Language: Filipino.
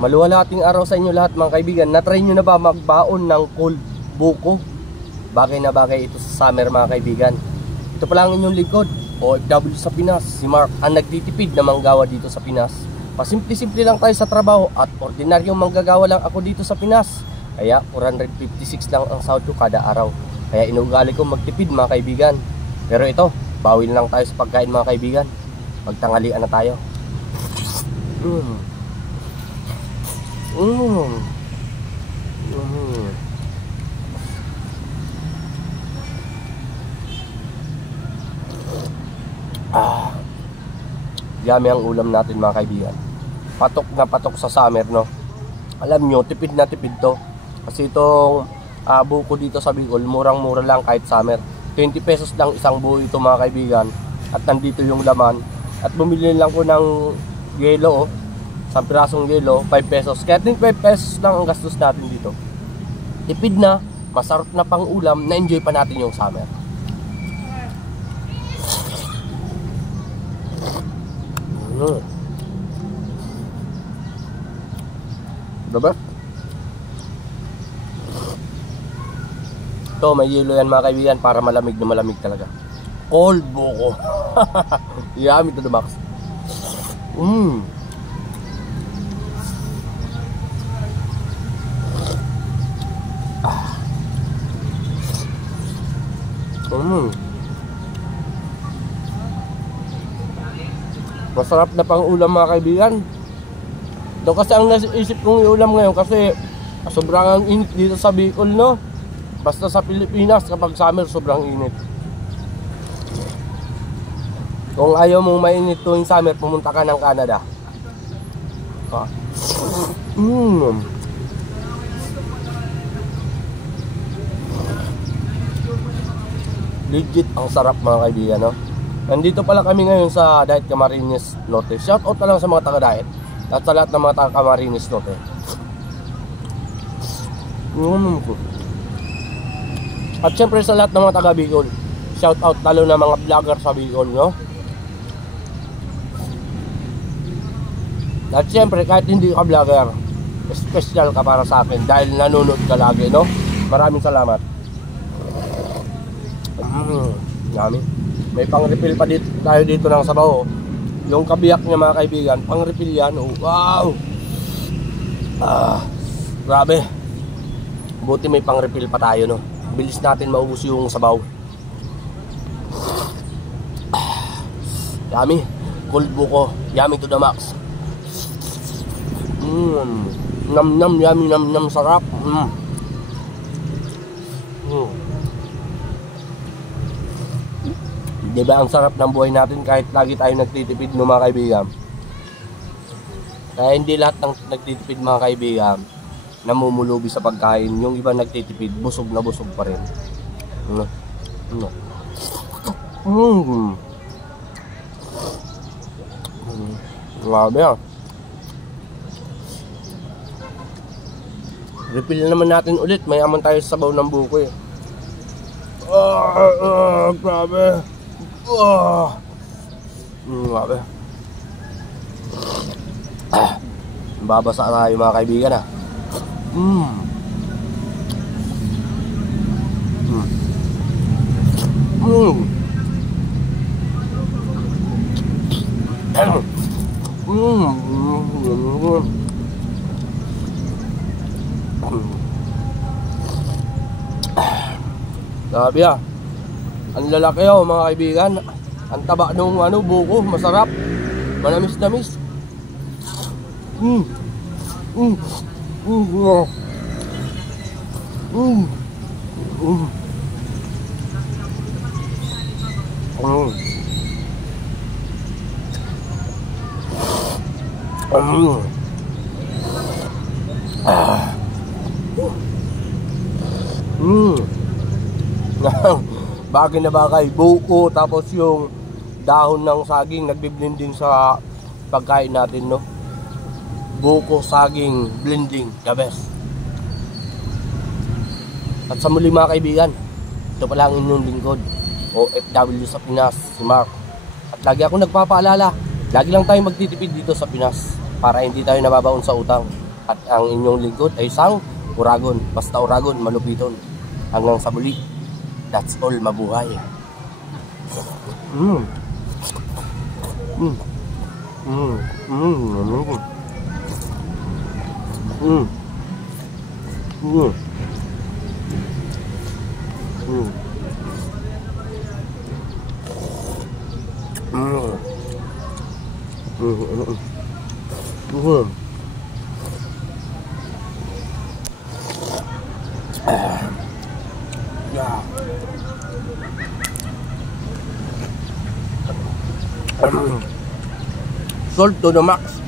Maluwalhating araw sa inyo lahat mga kaibigan. Na-try nyo na ba magbaon ng cold buko? Bagay na bagay ito sa summer mga kaibigan. Ito pala ang inyong lingkod, OFW sa Pinas, si Mark, ang nagtitipid na manggawa dito sa Pinas. Pasimple-simple lang tayo sa trabaho at ordinaryong manggagawa lang ako dito sa Pinas. Kaya 456 lang ang sahod ko kada araw. Kaya inuugali ko magtipid mga kaibigan. Pero ito, bawil lang tayo sa pagkain mga kaibigan. Magtanghalian na tayo. Yummy ang ulam natin mga kaibigan. Patok na patok sa summer, no? Alam nyo, tipid na tipid to. Kasi itong buko dito sa Bicol, murang-mura lang kahit summer. 20 pesos lang isang buo ito mga kaibigan. At nandito yung laman. At bumili lang ko ng yelo, isang pirasong yelo, 5 pesos. Kaya 5 pesos lang ang gastos natin dito. Tipid na, masarap na pang ulam, na-enjoy pa natin yung summer. Diba? Ito, may yelo yan mga kaibigan para malamig na malamig talaga. Cold buko. Yummy to the max. Masarap na pang ulam mga kaibigan. Ito kasi ang naisip kong iulam ngayon kasi sobrang init dito sa Bicol, no? Basta sa Pilipinas kapag summer sobrang init. Kung ayaw mong mainit tuwing summer, pumunta ka ng Canada. Legit ang sarap mga kaibigan, no? Nandito pala kami ngayon sa Diet Camarines Norte. Shout out na lang sa mga taga-diet at sa lahat ng mga taga-Camarines Norte. At syempre sa lahat ng mga taga-Bicol, shout out lalo na mga vlogger sa Bicol, no? At syempre kahit hindi ka vlogger, special ka para sa akin dahil nanonood ka lagi, no? Maraming salamat. Yummy. May pang-refill pa dito, tayo dito ng sabaw. Yung kabiyak niya mga kaibigan, pang-refill yan. Wow! Grabe. Buti may pang-refill pa tayo, no? Bilis natin maubos yung sabaw. Yummy. Cold buko. Yummy to the max. Nam-nam, yummy, nam-nam, sarap. Diba ang sarap ng buhay natin kahit lagi tayo nagtitipid no mga kaibigan. Kaya hindi lahat ng nagtitipid mga kaibigan namumulubi sa pagkain. Yung iba nagtitipid, busog na busog pa rin. Grabe ah. Refill naman natin ulit. Mayaman tayo sa sabaw ng buko eh. Grabe. Grabe. Babasa tayo mga kaibigan ah. Grabe ah. Ang lalaki oh mga kaibigan. Ang taba nung buko, masarap. Manamis-namis. Bagay na bagay, buko tapos yung dahon ng saging nagbi-blending sa pagkain natin, no? Buko, saging, blending, the best. At sa muli mga kaibigan, ito pala ang inyong lingkod, OFW sa Pinas, si Mark. At lagi ako nagpapaalala, lagi lang tayo magtitipid dito sa Pinas para hindi tayo nababaon sa utang. At ang inyong lingkod ay isang Uragon. Basta Uragon, malupiton. Hanggang sa muli. That's all, mabuhay. Mm. Mm. Mm. Mm. Mm. Mm. Mm. Mm. Mm. Mm. Yeah. Salt to the max.